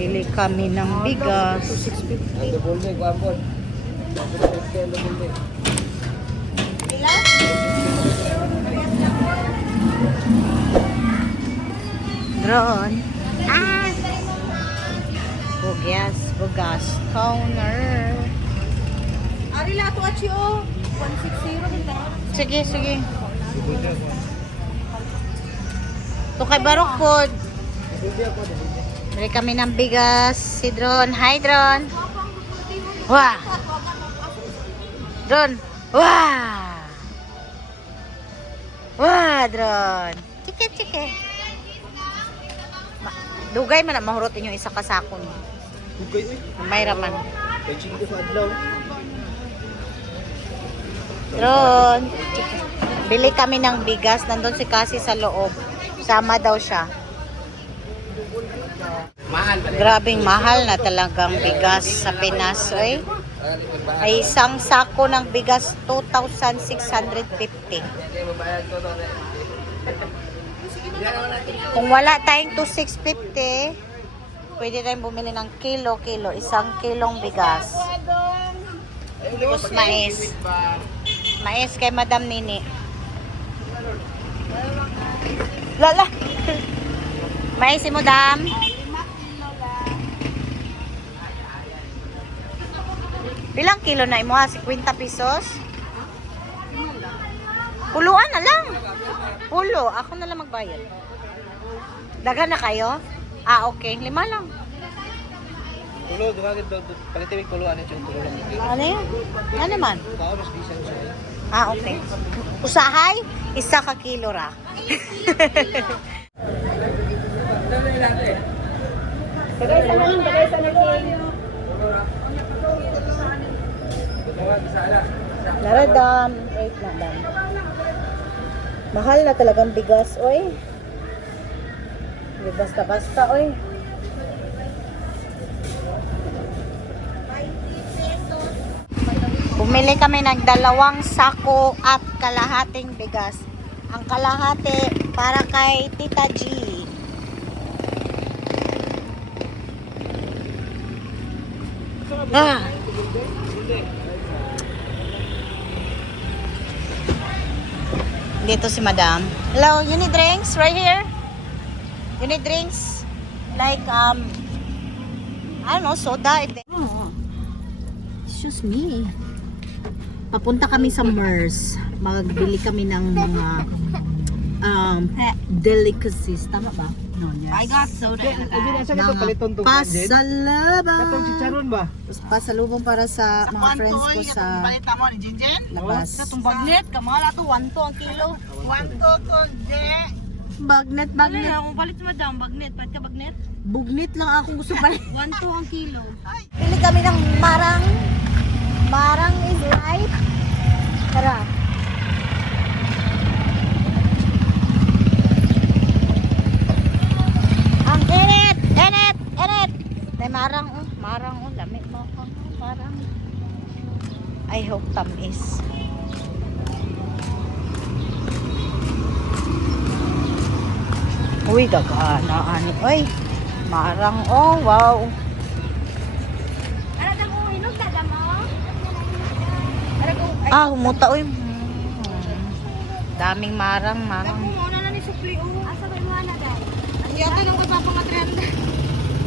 Pili kami ng bigas. Drone. Bugas. Counter. Ari lato at siyo. 160 din ka. Sige. Ito kay Barok Food. Bili kami ng bigas. Si Drone. Hi, Drone. Wah! Drone. Wah! Wah, Drone. Chike. Dugay man na mahurot inyo isa kasako niyo. Dugay uy. May raman. Kay chingo sa adlaw. Drone. Bili kami ng bigas. Nandun si Cassie sa loob. Sama daw siya. Grabing mahal na talagang bigas sa Pinas. Ay isang sako ng bigas 2,650. Kung wala tayong 2,650, pwede tayong bumili ng kilo. Isang kilong bigas. Tapos mais. Mais kay Madam Nini. Lala. Mais si Madam. Bilang kilo na imo ha? 50 pesos? Puluan na lang. Pulo. Ako na lang magbayad. Dagan na kayo? Okay. 5 lang. Tulo, dumagid daw. Palitimig puluan ito yung tulo lang. Ano yun? Ano naman? Kaoras di siya usahay. Okay. Usahay? 1 ka kilo ra. Bagay sa nakin. Naradam. 8 na dam. Mahal na talagang bigas, oy. Hindi basta-basta, oy. Bumili kami ng 2 sako at kalahating bigas. Ang kalahati para kay Tita G. Dito si Madam. Hello, you need drinks right here? You need drinks? Like, I don't know, soda. Excuse me. Papunta kami sa Mers. Magbili kami ng mga delicacies. Tama ba? No, yes. I got soda in the Hindi na bag. siya ito paliton to Pasalubong. Katong chicharon ba? Pasalubong para sa mga friends ko sa Balita mo ni Jinjen? labas. Sa itong bagnet, kamala to 1 to ang kilo. 1 to de. Bagnet. Kung palit madam, bagnet. Palit ka bagnet? Bugnit lang akong gusto pa. 1 to ang kilo. Pili kami ng marang. Marang is right. Tara. Ang init. May marang lamig mo ako. Marang. I hope tamis. Uy, dagana ani. Uy, marang wow. Ano na mo, inog na mo? Humuta uy. Daming marang. Muna na ni Supli. Asa ba mo na dai? Ang yata lang ko papangatrenda.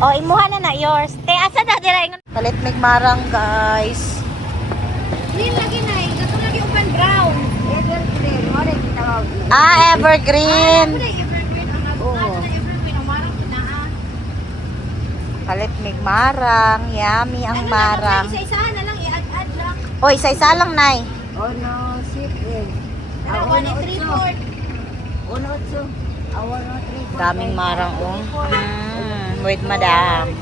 Imuha na yours. Te, asa na dira ingon. Palit mig marang, guys. Green lagi na eh. Gato lagi open brown. Evergreen. Ore tawag. Evergreen. Evergreen ang nabo. Evergreen ang marang pinaa. Palit mig marang. Yummy ang marang. Isa-isahan na lang i-add lang. Isa-isa lang, Nay. Ano, sip eh. Ano, 1 3/4. 1 8. Daming marang, wait, madam.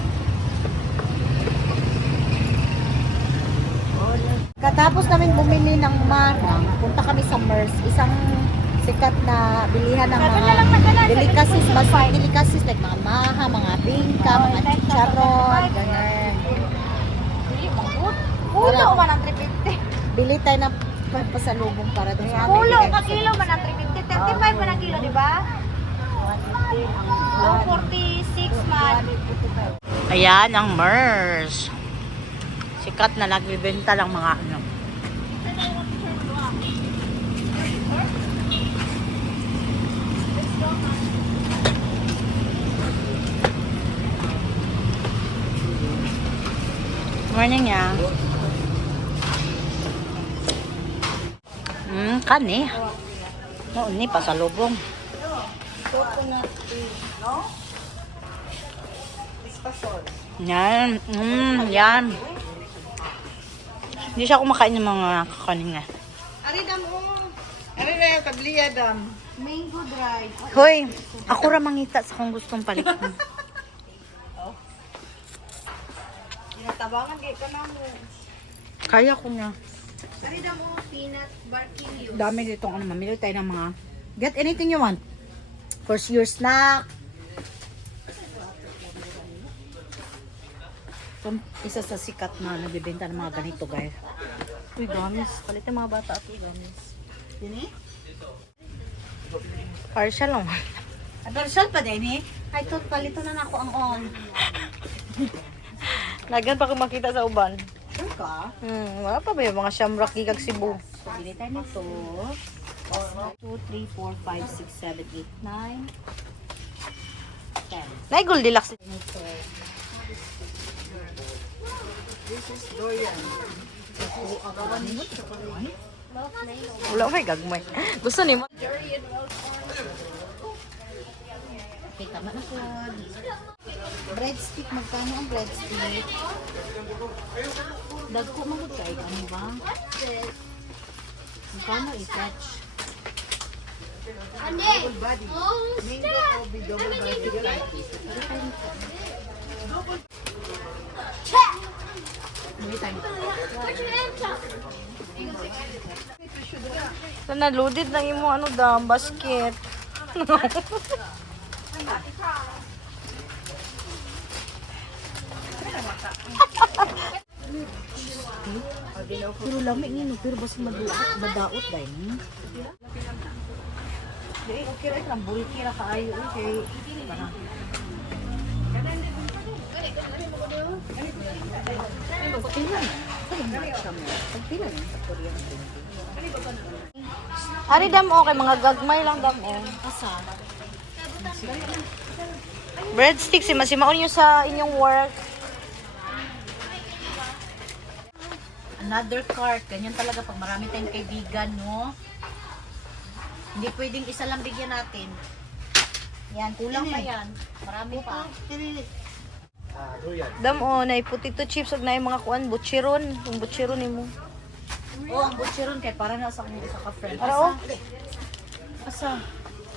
Katapos namin bumili ng marang, punta kami sa Mers, isang sikat na bilihan ng mga delicacies, delicacies like mga maha, mga bingka, mga chicharon, ganyan. Pulo man ang 350. Bili tayo ng pasalubong para doon sa Pulo ka kilo man ang 350. 35 man ang kilo, di ba? 246 man. Ayan ang MERS. Sikat na nagbibenta ng mga ano. Morning ya. Kani. Noon ni pasalubong. Yan. Yan. Hindi siya kumakain ng mga kakanin nga. Ari dam o. Ari na yung kabliya dam. Mango dry. Hoy, ako ra mangita sa kung gustong palitan. Tinatabangan di ka na mo. Kaya ko na. Ari dam o. Peanut barking you. Dami ditong ano, mamili tayo ng mga get anything you want. For your snack. Ito, isa sa sikat na nagbibenta ng mga ganito, guys. Uy, gamis. Palitan mga bata at gamis. Yun eh? Partial lang. Partial pa din eh. Ay, tot, palito na ako ang on. Nagan pa ko makita sa uban. Sure ka? Wala pa ba yung mga shamrock gigag Cebu? So, bili tayo nito. 2, 3, 4, 5, 6, 7, 8, 9, 10. Nay Goldilocks. Ito. Wala may gagmay. Gusto ni mo. Okay, tama na po. Breadstick, magkano ang breadstick? Dagko mo try, ano ba? Magkano i-touch? So, naludid na imo ano da, basket. Pero lami nino, pero basta madaot dahil. Okay, right lang. Bulkira kaayo. Okay. Ari dam okay, mga gagmay lang dam Asa? Breadstick si masimaon niyo sa inyong work. Another cart. Ganyan talaga pag marami tayong kaibigan, no? Hindi pwedeng isa lang bigyan natin. Yan, kulang pa yan. Marami pa. Dam na potato chips ug na mga kuan butchiron, yung butchiron nimo. Oh, ang butcheron kay para na sa kanya sa ka-friend. Ara, oh. Asa?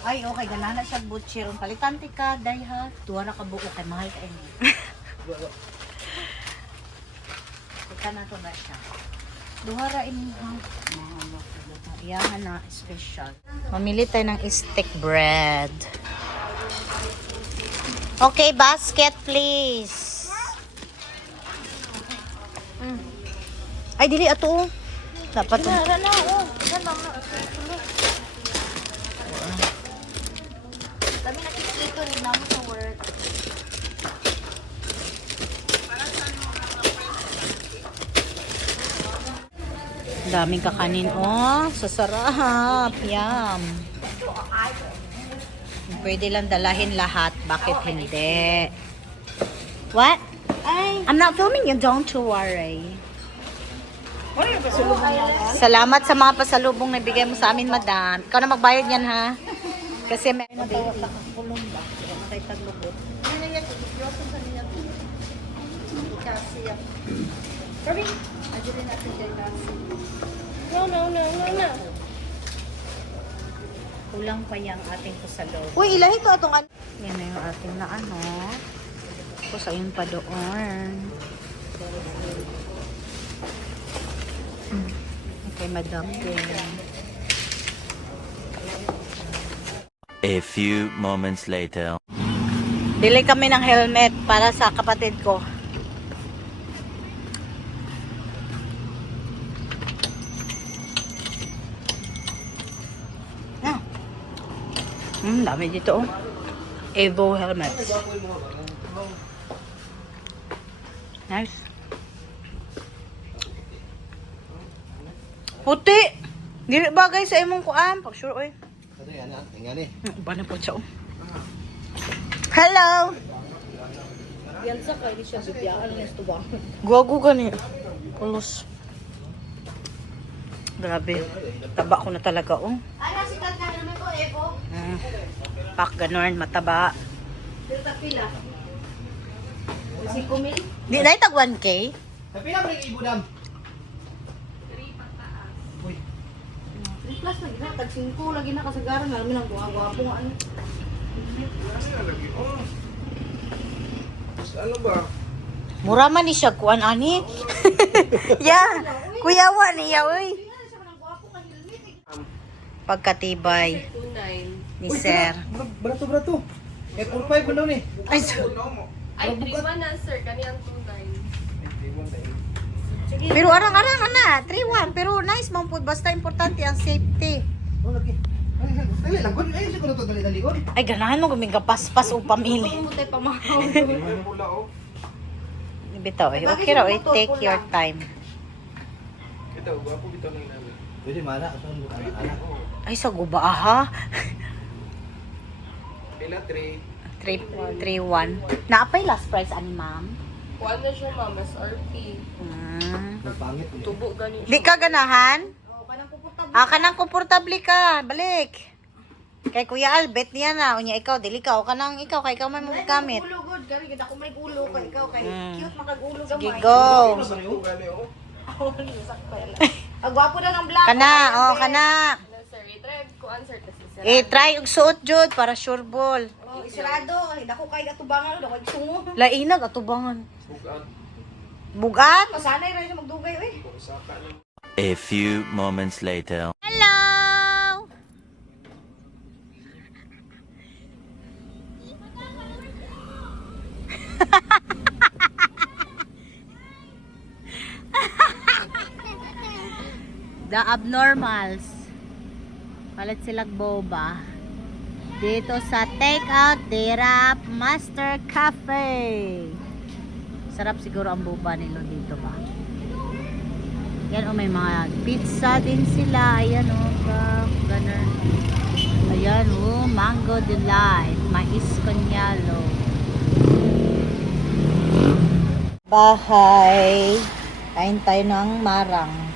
Ay, okay. Ganana siya butcheron. Palitan ti ka, day ha. Tuwa na ka buo kay mahal ka ini. Ika na to na siya. Duhara ini ha. Iyahan na special. Mamili tayo ng stick bread. Okay, basket please. Ay dili ato. Dapat Ara na o. Kami nakikita rin namin sa work. Daming kakanin. Oh, sasarap. Yum. Pwede lang dalahin lahat. Bakit hindi? What? I'm not filming you. Don't you worry. Salamat sa mga pasalubong na ibigay mo sa amin, madam. Ikaw na magbayad yan, ha? Kasi may nakakulong ba? Kaya matay taglubot. No. Kulang pa yung ating pasalubong. Uy, ilahi to atong ano. Yan na yung ating na ano. Tapos ayun pa doon. Okay, madam din. A few moments later. Bili kami ng helmet para sa kapatid ko. Dami dito oh. Evo helmets. Nice. Puti! Dili bagay sa imong kuan. Pag sure, oy. Ano yan, ha? Tingnan eh. Ba na po siya, oh. Hello! Yan sa kayo siya bibiyaan ng estubang. Guwago ka niya. Pulos. Grabe. Taba ko na talaga, oh. Ano si Kanta naman ko, Evo? Pak ganon, mataba. Dito pila. Si Kumil? Di na itag 1K? Tapi na balik ibu dam. 3 plus lagi na, tag 5 lagi na kasagaran na namin ang guwapo nga ano. Ano ba? Mura man ni siya, kuan ani. Yeah, kuyawa niya, oy. Pagkatibay ni Sir. Berato. Eh, 4-5 mo daw ni. Ay, so, Ay, 3-1 na, sir. Kaniyang 2-9. pero arang-arang na, 3-1. Pero nice man po, basta importante ang safety. Oh, lagi. Dali lang, kun. Ay, siguro to dali kon. Ay, ganahan mo guming paspas o pamili. Mutay pa makaw. Bitaw, eh. Okay raw, eh. Take your time. Ito, gwapo bitaw nang namin. Pwede mana asan mo anak. Ay, sa guba, ha? Pila 3. 3-1. Naapay last price, ani, ma'am? Kuha na siya, ma'am. SRP. Pangit. Tubo ganun Di ka ganahan? Kanang komportable ka. Balik. Kay Kuya Albert niya na. Unya ikaw, dili ka. O kanang ikaw, kay ikaw may mga gamit. Ulo good, gari gid ako may ulo kay ikaw kay cute makagulo Sige, gamay. go. Agwapo na ng black. Kana, kana. na, sir. I-try ko answer kasi, sir. Try og suot jud para sure ball. Oh, isarado, dako kay atubangan, dako kay sungo. Lainag atubangan. Bugat? Masanay ra siya magdugay oy. A few moments later. Hello. The Abnormals. Palit silang boba. Dito sa Take Out Dirap Master Cafe. Sarap siguro ang boba nila dito ba. Yan may mga pizza din sila. Ayan ganun. Ayan Mango Delight. Mais Conyalo. Bahay. Kain tayo ng marang.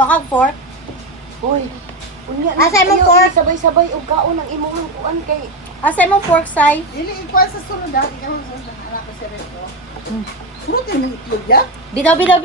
Kuha kang fork? Uy. Unya Asa mo fork? sabay-sabay og kaon ang imong kuan kay Asa mo fork, Sai? Dili ikuan sa sunod dati ka sa anak ko si Reto. Sunod yung itlog ya? Bitaw.